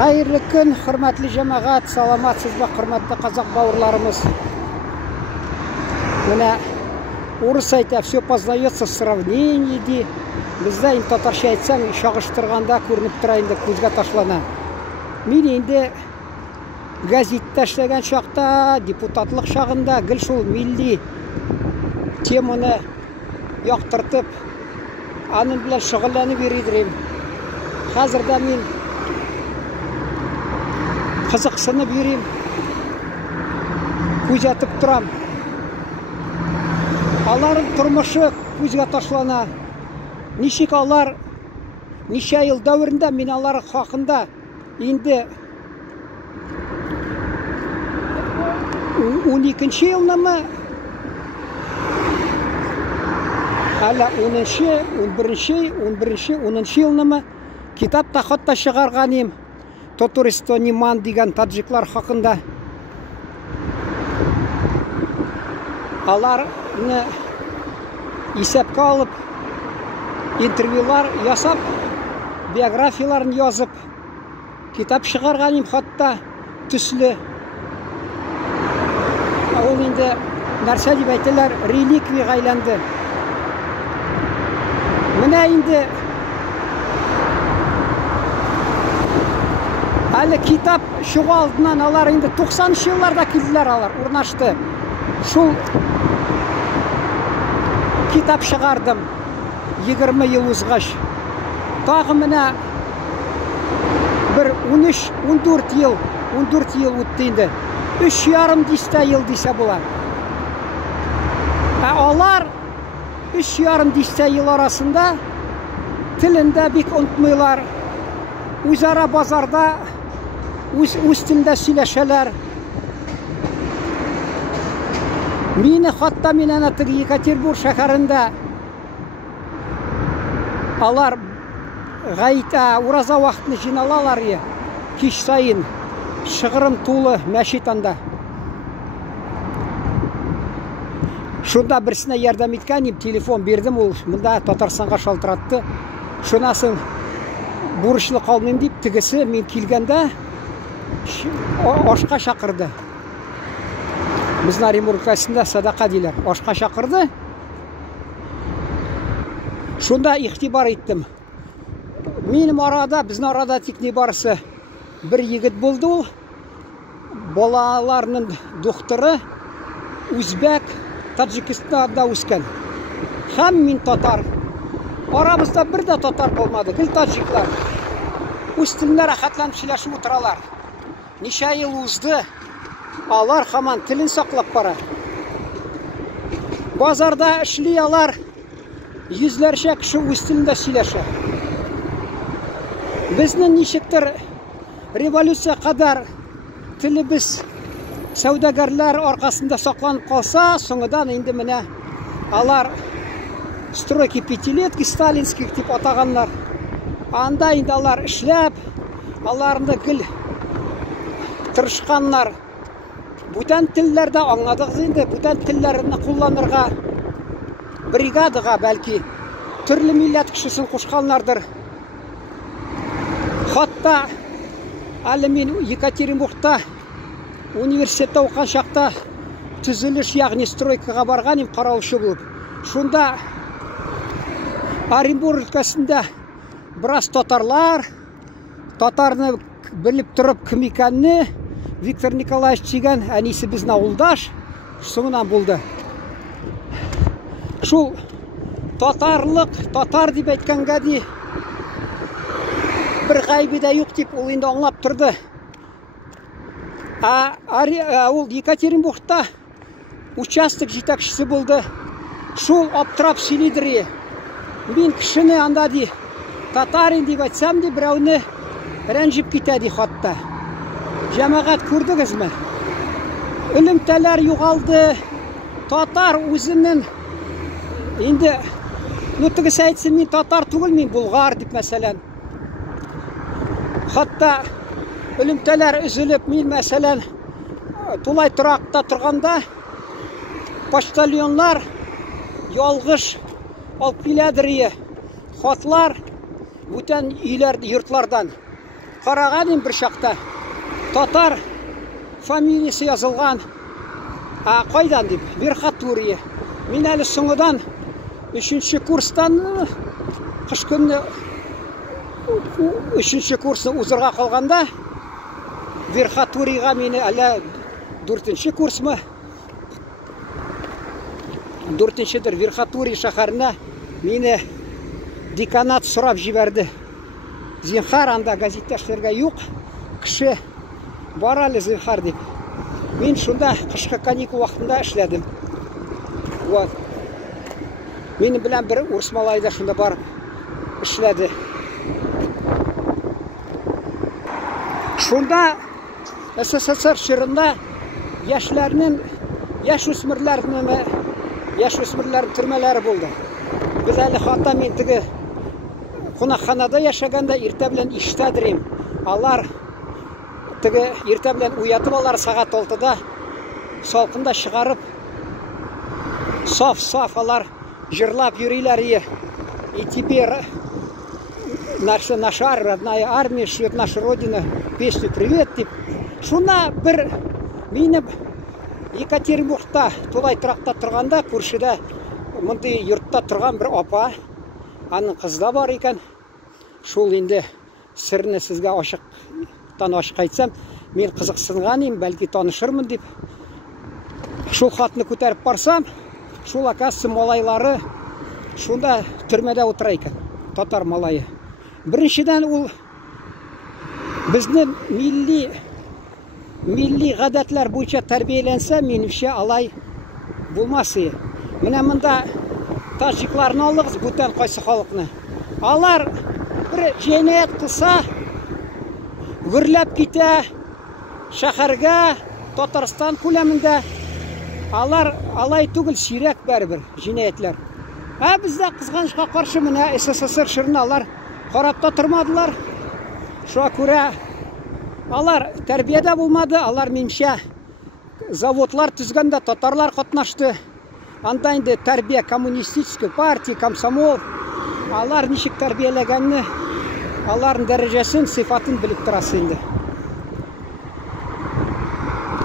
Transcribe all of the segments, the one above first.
Хайырлы күн, хөрмәтле җәмәгать, саламатсызбы, хөрмәтле казак бауырларымыз. Менә урыс әйтә, все познается в сравнении. Бездә инде татарча әйтсәң, чагыштырганда күренеп тора инде, күзгә ташлана. Мин инде газетта эшләгән чакта, депутатлык чагында гел шул милли теманы яктыртып, аның белән шөгыльләнеп йөридем. Хәзер дә мин кызыксынып йөрим, күзәтеп торам. Аларның тормышы күзгә ташлана. Ничек алар, ничә ел дәврендә мин алар хакында инде 12 елнымы, әле 10-нчы, 11-нчы елнымы китапта хатта чыгарганым. Тотуристо Ниман дигән таджиклар хакында. Аларны исәпкә алып, интервьюлар ясап, биографияларын язып, китап чыгарганым хатта төсле. Ул инде нәрсә дип әйтәләр, реликвия әйләнде. Менә инде әле китап чыгу алдыннан алар инде 90-нчы елларда килделәр, алар урнашты. Шул китап чыгардым 20 ел узгач. Тагы менә бер 13-14 ел үтте инде. 3,5 ел дисә була. Алар 3,5 ел арасында телендә бик онытмыйлар. Үзара базарда үз телендә сөйләшәләр. Мине хатта мин ана Екатеринбург шәһәрендә алар гаитә ураза вакытны җыйналалар, кич сайын шыгырым тулы мәчет анда. Шунда берсенә ярдәм иткәнем, телефон бирдем, ул монда Татарстанга шалтыратты. Шунасын бурычлы калмыйм дип, тигесе мин килгәндә ашка чакырды. Безнең Оренбург өлкәсендә садака диләр. Ашка чакырды. Шунда игътибар иттем. Минем арада, безнең арада тик ни барысы бер егет булды ул. Балаларның докторы үзбәк, Таджикистанда үскән. Һәм мин татар. Арабызда бер дә татар булмады, гел таджиклар. Үз телендә рәхәтләнеп сөйләшеп утыралар. Ничә ел узды, алар һаман телен саклап бара. Базарда эшли алар, йөзләрчә кеше үз телендә сөйләшә. Безнең ничектер революция кадәр телебез сәүдәгәрләр аркасында сакланып калса, соңыдан инде менә алар стройки пятилетки сталинских дип атаганнар. Анда инде алар эшләп, аларны гел тырышканнар. Бүтән телләрдә аңладык инде, бүтән телләрне кулланырга, бригадага бәлки төрле милләт кешесен кушканнардыр. Хатта әле мин Екатеринбургта университетта укыган чакта төзелеш, ягъни стройкага барганым караучы булып. Шунда Оренбург өлкәсендә бераз татарлар, татарны белеп торып кем икәнне Виктор Николаевич дигән әнисе безнең авылдаш соңыннан булды. Шул татарлык, татар дип әйткәнгә ди бер гайбе дә юк дип ул инде аңлап торды. Ул Екатеринбургта участок җитәкчесе булды. Шул аптырап сөйлидер. Мин кешене анда ди татарин дип әйтсәм ди, берәүне рәнҗеп китә ди хатта. Җәмәгать, күрдегезме? Элемтәләр югалды. Татар үзенең инде тигез әйтсен, мин татар түгел, мин булгар дип мәсәлән. Хатта элемтәләр üzülеп, мин мәсәлән тулай торакта торганда почтальоннар ялгыш алып киләдер хатлар бүтән өйләр, йортлардан. қараған бір шақта татар фамилиясы жазылған. Қайдан деп, Верхотурье. Мен әлі соңыдан 3-ші курстан қыш күні 3-ші курсты ұзырға қалғанда Верхотурьеға мені әлі 4-ші курсымы 4-шідір Верхотурье шақарына мені деканат сұрап жіберді. Зинхар анда газетташыларға юқ, кіші бар әлі Зинхар деп. Мен шында қышқы каникул уақытында ішледім. Мені білән бір орыс малайда шында барып ішледі. Шында СССР шырында яшөсмірлердің түрмелері болды. Біз әлі хата мен тігі қонақханада яшаганда ерте білен іштәдірем. Алар тігі ерте білен уятып алар сағат 6-да салқында шығарып, саф алар жырлап юрилер. И теперь наша родная армия шлет наша родина песню «Привет» деп. Шуна бір мені Екатеринбургта толай тұрақта тұрғанда көршіде мұндай йұртта тұрған бір апа, аның қызда бар екен. Шул енді сіріні сізге ашық айтсам, мен қызықсынған ем, бәлки танышырмын деп. Шул хатны көтеріп барсам, шул акасы малайлары шунда түрмеде отыра екен, татар малайы. Біріншіден ол біздің милли ғадәтлер бойынша тәрбиеленсе, меніңше алай болмасы. Міне мұнда таджикларны алығыз, бүтән қайсы халықны. Алар бір жәнәт қылса, үрләп кете, шәһәргә, Татарстан көлемінде. Алар алай түгіл сирек бәрібір жинаятлар. Бізде қызғанышқа қаршы міне СССР шырын алар қарапта тұрмадылар. Шуа көре алар тәрбиеде болмады, алар менше заводлар түзгенде татарлар қатнашты. Анда енді тәрбие коммунистический партия, комсомол. Алар нешік тәрбиелегенні, алардың дәрежесін, сифатын біліп тұрасы енді.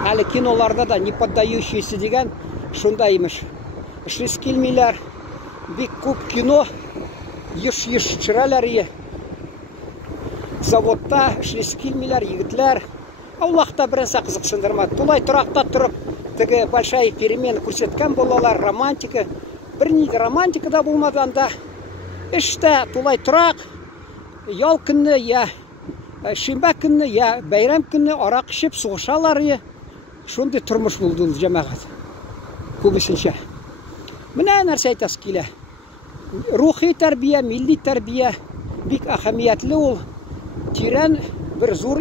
Әлі киноларда да не поддающиеся деген шунда имеш. Ішлес келмейлер, бик көп кино, еш чыралар заводта ішлес келмейлер, егітлер. Аллахта бірінса қызықсындырмады. Тулай тұрақта тұрып, тігі большай перемен көрсеткен болалар, романтика. Бірнейді романтика да болмады анда. Ішті тулай тұрақ, ял күнні, шимбә күнні, бәйрәм күнні арақ ішіп соғышалар. Шундай тұрмыш болды жамағат. Көбісінше. Міне нәрсе айтасы келе. Рухи тәрбие, милли тәрбие бик әхәмиятлі ол. Тирен бір зор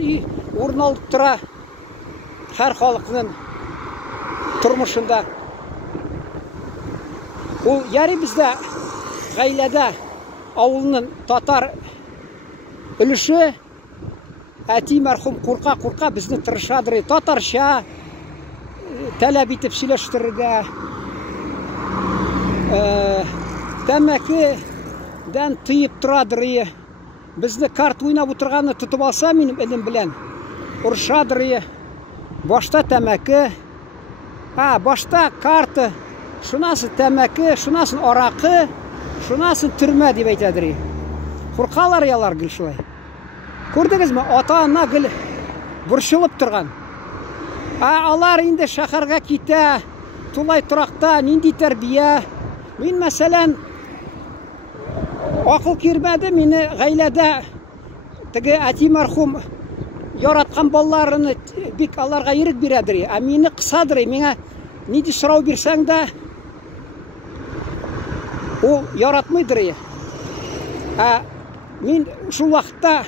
орын алып тұра әр халқының тұрмышында. Ол яры бізде ғайләдә ауылының татар үліші әти мәрхум қорқа бізді тырышадыр. Татарша тәләп етіп сөйлештірге, тәмәкіден тыйып тұрадыр. Бізді карт ойнап отырғаны тұтып алса менің әлім білән. Ұршадыр. Башта тәмәкі, башта карты, шунасын тәмәкі, шунасын арақы, шунасын түрмә деп айтадыр. Қорқалар ялар гіл шылай. Көрдіңіз ме? Ата-ана гіл бұршылып тұрған. Алар енді шақарға кете, тулай тұрақта, нинди тәрбие. Мен мәселен, ақыл кермеді, мені ғайләді тігі әти мәрхум яратқан балаларыны бик аларға ерік бередір. Мені қысадыр. Мені неде сұрау берсәң да, ол яратмайдыр. Мен шул вақытта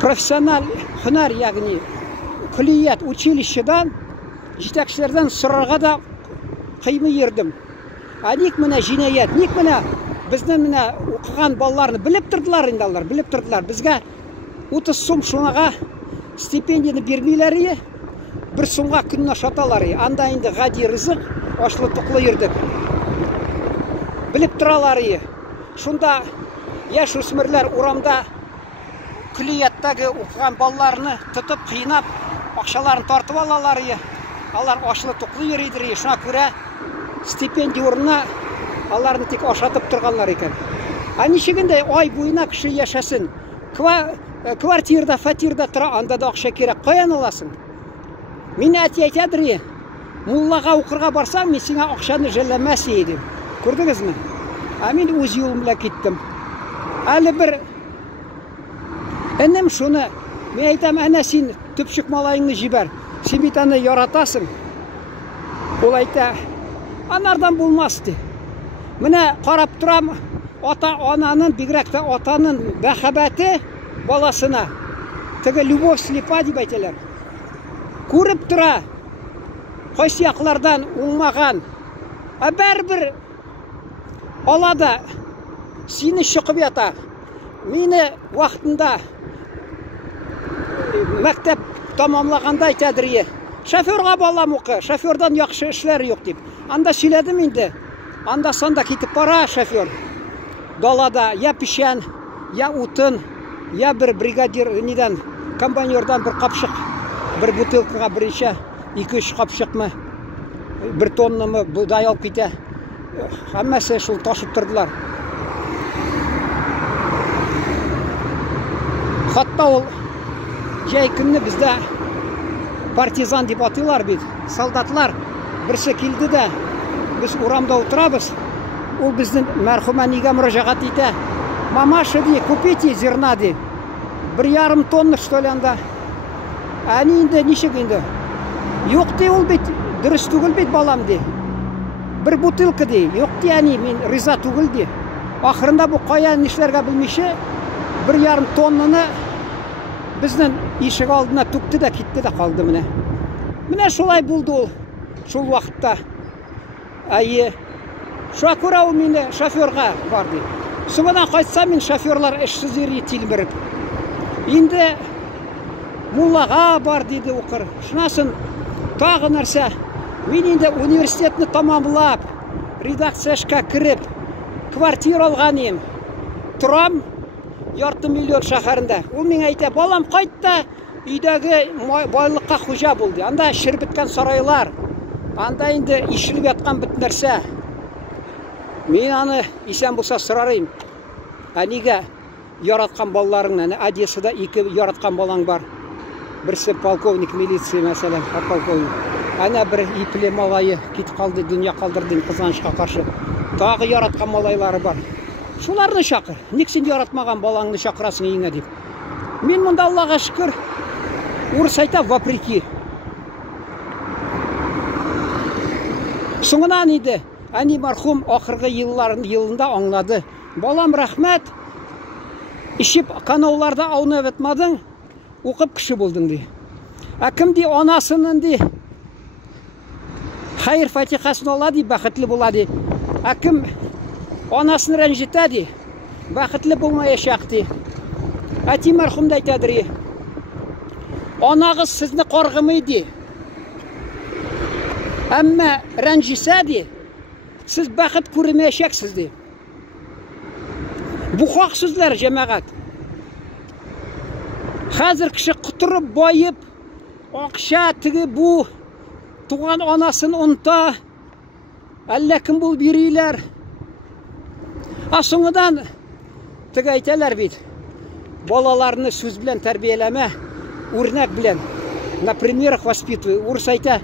профессионал хунар, яғни күлият училищедан, жетекшілерден сұрарға да қимы ердім. Ник міне жинайет, ник міне біздің міне оқыған балаларыны біліп тұрдылар енді алар, біліп тұрдылар. Бізге 30 сом шунаға стипендияны бермейлері, 1 сомға күніне шаталары. Анда енді ғади рызық, ашлы тұқлы ердік. Біліп тұралары. Шунда яш өсмірлер урамда күлияттағы оқыған балаларны тұтып, қиынап, ақшаларын тартып алалар. Алар ашылы тұқлы ерейдір. Шына көре стипендия орнына аларын тек ашатып тұрғанлар екен. Нешегінде ай бойына кіші яшасын. Квартирда, фатирда тұра, анда да ақша керек. Қаян аласың? Мен айтадыр, муллаға оқырға барсам, мен сеңа ақшаны жәлемәс едім. Көрдіңіз ме? Мен өз елімлі кеттім. Әлі бір інім шуны, мен айтам, әне сен түпшік малайыңны жібер. Сен бетаны яратасың. Ол айта, анардан болмасты. Міне қарап тұрам, ата-ананың, бигрәкті атаның бәхәбәті баласына. Тігі любовь слепа деп айталар. Көріп тұра, қойсияқлардан оңмаған. Бәрбір алада сені шықып ята. Мені уақытында мәктеп тамамлағанда айтадыр. Шоферға балам оқы, шофердан яқшы ішлері жоқ деп. Анда сөйледім енді. Анда санда кетіп бара шофер. Далада я пішен, я утын, я бір бригадир неден, комбайнердан бір қапшық, бір бутылкаға бірінші 2-3 қапшық мы, 1 тонна мы бұдай алып кете. Әммәсі шыл ташып тұрдылар. Қатта ол жай күнні бізді партизан деп атылар бейді. Солдатлар бірсі келді де, біз урамда отырабыз. Ол біздің мәрхуманиға мұражағат ете. Мамаша де, купите зерна де. 1,5 тонна что ли анда. Әні енді нешек енді. Жоқ де ол бейді, дұрыс түгіл бейді балам де. 1 бутылка де, жоқ де әні мен риза түгіл де. Ақырында бұл қаян нешлерге білмеші 1,5 тоннаны біздің ешік алдына түкті де кетті де қалды міне. Міне шолай болды ол, шол уақытта. Шофер ол мені шоферға барды. Соңынан қайтса мен шоферлар ішсіздері телміріп. Енді муллаға бар дейді оқыр. Шынасын тағы нәрсе. Мен енді университетні тамамлап, редакцияшқа кіріп, квартира алған ем. Тұрам 2 миллион шақарында. Ол мен айта, балам қайтта үйдегі байлыққа құжа болды. Анда шыр біткен сарайлар. Анда енді ішіліп жатқан біт нәрсе. Мен аны исән болса сұрарайым. Неге яратқан балаларың, Одессада 2 яратқан балаң бар. Бірсі полковник милиция мәселен, полковник. Бір ипле малайы кетіп қалды, дүния қалдырдың қызғанышқа қаршы. Тағы яратқан малайлары бар. Шуларны шақыр. Нек сен яратмаған балаңны шақырасың еңе деп. Мен мұнда Аллаға шүкір, орыс айта вопреки. Соңынан еді, әне мархум ақырғы елында аңлады. Балам рахмет, ішіп канауларда аунап етмадың, оқып кіші болдың де. Әкімде анасының де хайыр фатихасын алады, бақытлы болады. Әкім анасын рәнжітеді, бақытлы болмайашақты. Әти мархумда айтадыр, анағыз сізні қорғымайды. Әмі рәнжісәді, сіз бақыт көрмейшексізді. Бұқақ сөздер жемағат. Қазір кіші құтырып, байып, ақша тігі бұ, туған анасын ұнта, әлләкім бұл берейлер. Соңыдан тігі айталар бейді. Балаларыны сөз білен тәрбиелеме, өрнәк білен. На примерах воспитывай. Орыс айта,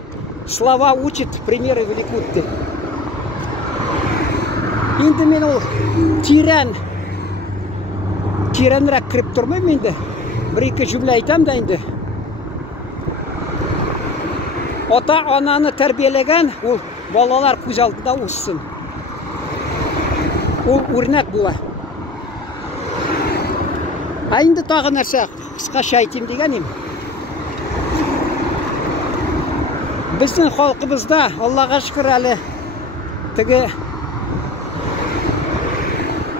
слова учит, примеры великутты. Енді мен ол тиранырақ кіріп тұрмайм енді. 1-2 жүмле айтам да енді. Ата-ананы тәрбиелеген, ол балалар көз алдында өссін. Ол өрнәк бұла. Енді тағы нәрсе қысқаша айтайым дегенім. Біздің халқымызда, Аллаға шүкір әлі, тігі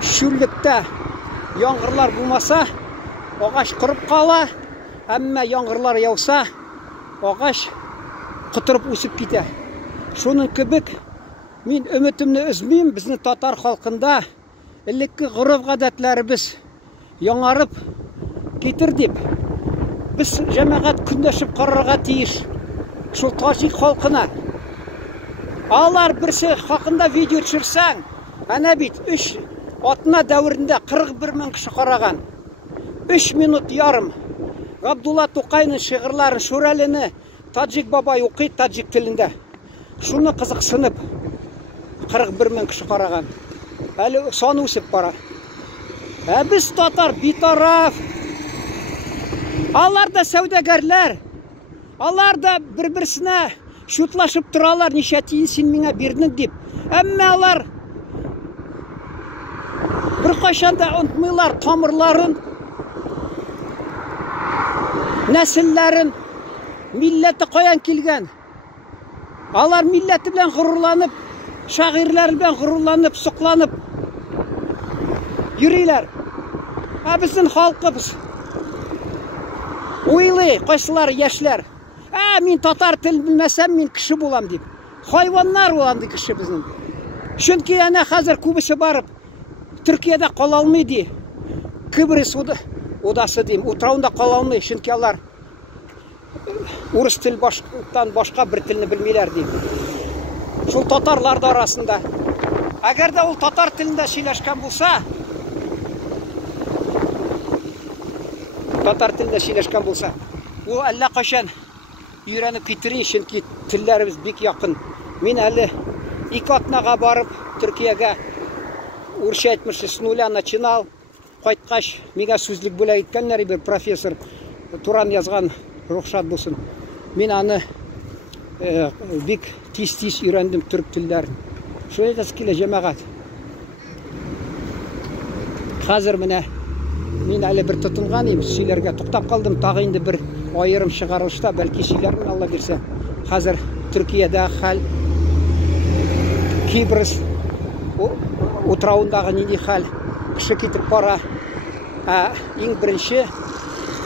шүрлікті яңғырлар болмаса, ағаш құрып қала, әмі яңғырлар яуса, ағаш құтырып өсіп кете. Шоның көбік, мен үмітімні үзмейм, біздің татар халқында іліккі ғұрып ғадәтлері біз яңарып, кетір деп. Біз жәмағат күндәшіп қарарға тиіш. Шул тажик халқына. Алар бірсе хақында видео түсірсәң, әнә бит 3 атна дәуірінде 41 мың кіші қараған. 3 минут ярым. Абдулла Тоқайның шиғырларын, Шурәліні Таджик бабай оқиды таджик тілінде. Шуны қызықсынып 41 мың кіші қараған. Әлі саны өсіп бара. Біз татар битараф. Алар да сәудагерлер. Алар да бір-бірсіне шутлашып тұралар, неше тиын сен меңа бердің деп. Әмме алар бір қашанда ұнтмайлар тамырларын, нәсілләрін, милләті қоян келген. Алар милләті білен ғұрурланып, шағирлер білен ғұрурланып, сұқланып юрейлер. Біздің халқыбыз ойлы, қойсылар, яшілер. Мен татар тілін білмәсәм, мен кіші болам деп. Хайваннар оламды кіші біздің. Шүнкі әне қазір көбісі барып, Түркияда қала алмайды. Кібіріс одасы дейм, отырауында қала алмайды. Шүнкі алар орыс тіл башқа бір тіліні білмейлер дейм. Шул татарларды арасында. Әгерде ол татар тілінде сөйлешкен болса, ол әлі қашан үйреніп кетірейін, шүнкі тілдеріміз бек яқын. Мен әлі 2 атнаға барып, Түркияға орысша айтмышы, с нуля начинал, қайтқаш, мега сөзлік бөлі еткенлер, бір профессор Туран yazған рұқсат болсын. Мен аны бек тез-тез үйрендім түрк тілдерін. Шөй қыз жамағат. Қазір міне, мен әлі бір тұтынған ем, сөйлерге тоқтап қалдым, тағы енді бір айырым шығарылышта, бәлкі сөйлерін алла берсе. Қазір Түркияда хал, Кипрс отырауындағы нені хал, кіші кетіп бара. Ең бірінші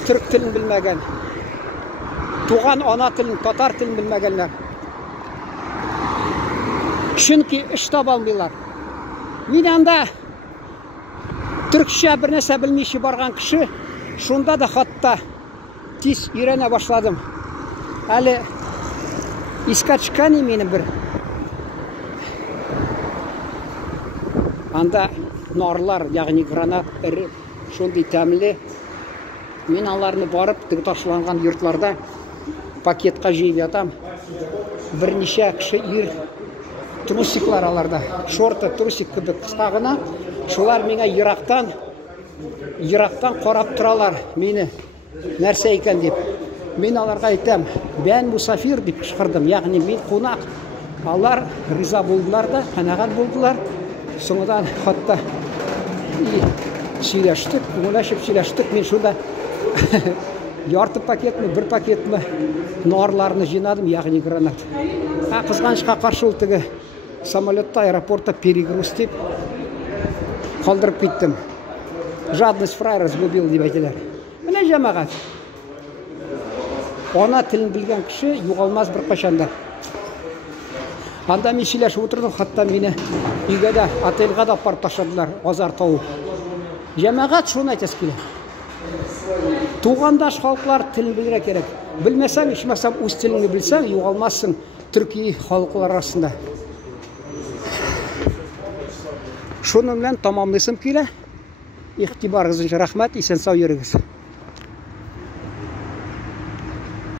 түрк тілін білмеген, туған ана тілін, татар тілін білмегенлер. Шүнкі іш таба алмайлар. Мен анда түркше бір нәрсе білмейші барған кіші, шунда да хатта тез үйрене башладым. Әлі искачкани менің бір. Анда нарлар, яғни гранат, ірі, шундай тәмілі. Мен аларны барып, ташланған йұртларда пакетқа жейіп ятам. Бірнеше кіші үйір трусиклар аларда. Шорты, трусик кібі қысқағына. Шолар меңа Ирақтан қорап тұралар мені нәрсе екен деп. Мен аларға айтам, бән мұсафир деп шықырдым, яғни мен қонақ. Алар риза болдылар да, қанағат болдылар. Соңыдан хатта сөйлештік, көңілашып сөйлештік. Мен шуда ярты пакетмі, бір пакетмі нарларыны жинадым, яғни гранат. Қызғанышқа қаршы ұлтығы самолетта аэропортта перегруз деп қалдырып кеттім. Жадность фрай разгубил деп айтылар. Міне жамағат. Ана тілін білген кіші юғалмаз бір қашанда. Анда мен сөйлесіп отырдым, хатта мені үйге де, отельға да апарып тастадылар, азар тауып. Жамағат шуны айтасы келе. Туғандаш халықлар тілін білдіре керек. Білмесең, ешмесем, өз тіліңді білсең, юғалмазсың Түркия халықлар арасында. Шуны білен тамамлысым келе. Иқтибарыңыз үшін рахмет, исен сау еріңіз.